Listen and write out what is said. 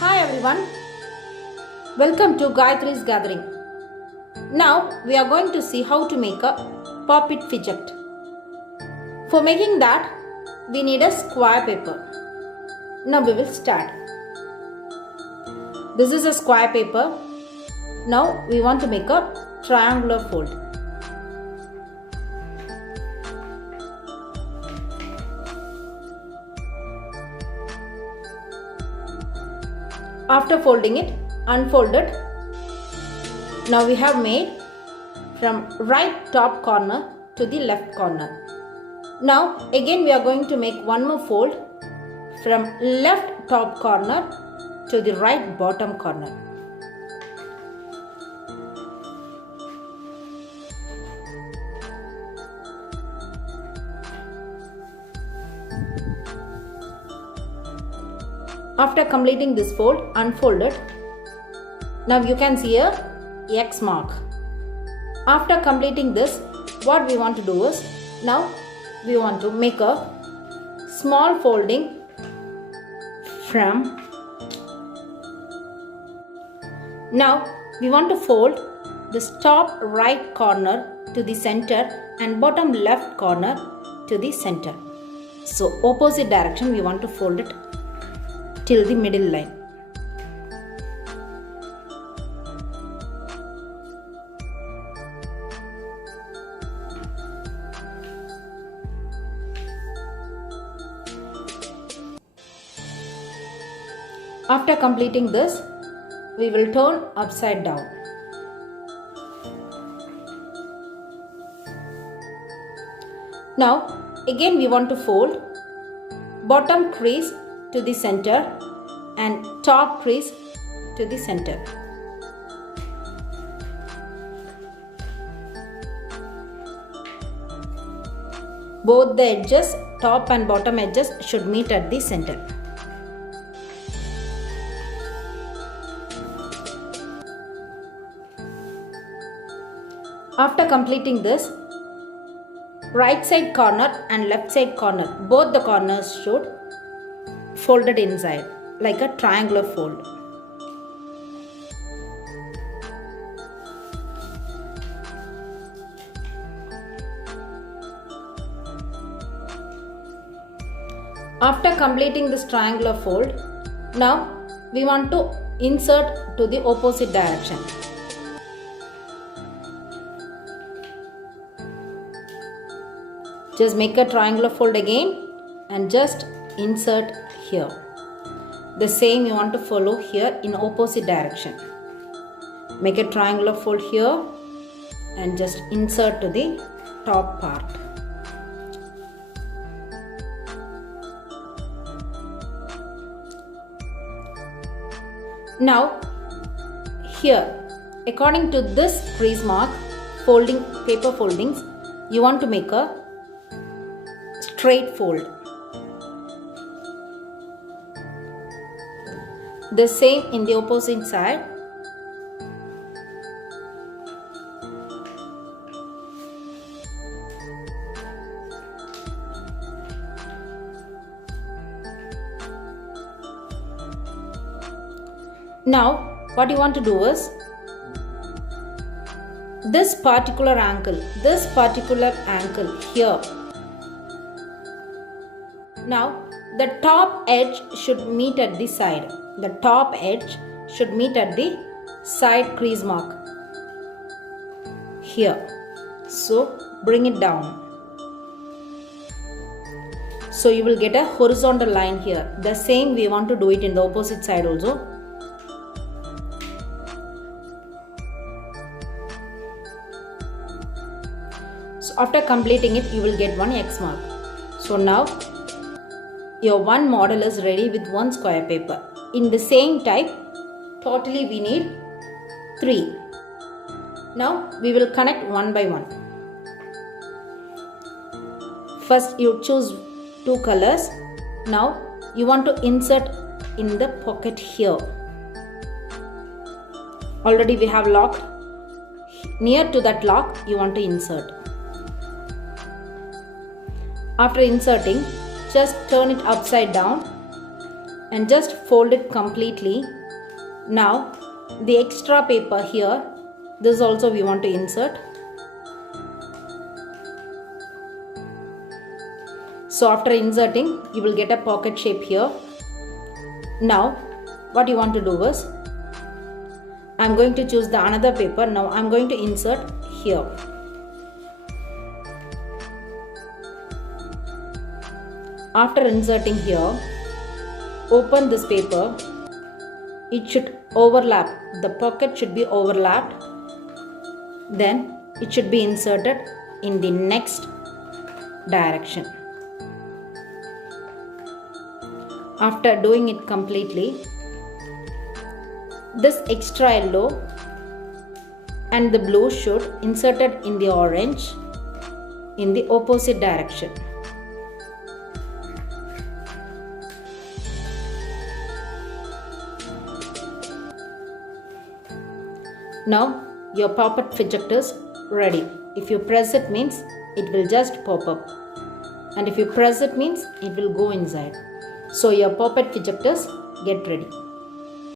Hi everyone, welcome to Gayatri's Gathering. Now we are going to see how to make a pop-it fidget. For making that, we need a square paper. Now we will start. This is a square paper. Now we want to make a triangular fold. After folding it, unfold it. Now we have made from right top corner to the left corner. Now again we are going to make one more fold from left top corner to the right bottom corner. After completing this fold, unfold it. Now you can see a X mark. After completing this, what we want to do is, now we want to make a small folding from. Now we want to fold this top right corner to the center and bottom left corner to the center. So opposite direction we want to fold it till the middle line. After completing this, we will turn upside down. Now again we want to fold bottom crease to the center and top crease to the center. Both the edges, top and bottom edges, should meet at the center. After completing this, right side corner and left side corner, both the corners should folded inside like a triangular fold. After completing this triangular fold, now we want to insert to the opposite direction. Just make a triangular fold again and just insert here. The same you want to follow here in opposite direction. Make a triangular fold here and just insert to the top part. Now here, according to this crease mark, folding paper foldings, you want to make a straight fold. The same in the opposite side. Now what you want to do is, this particular angle here. Now the top edge should meet at the side. The top edge should meet at the side crease mark here. So bring it down. So you will get a horizontal line here. The same we want to do it in the opposite side also. So after completing it, you will get one X mark. So now your one model is ready with one square paper. In the same type, totally we need 3. Now we will connect one by one. First you choose 2 colors. Now you want to insert in the pocket here. Already we have locked. Near to that lock you want to insert. After inserting, just turn it upside down and just fold it completely. Now the extra paper here, this also we want to insert. So after inserting, you will get a pocket shape here. Now what you want to do is, I am going to choose the another paper. Now I am going to insert here. After inserting here, open this paper. It should overlap. The pocket should be overlapped. Then it should be inserted in the next direction. After doing it completely, this extra yellow and the blue should inserted in the orange in the opposite direction. Now your pop-up fidget is ready. If you press it means it will just pop up, and if you press it means it will go inside. So your pop-up fidget is get ready.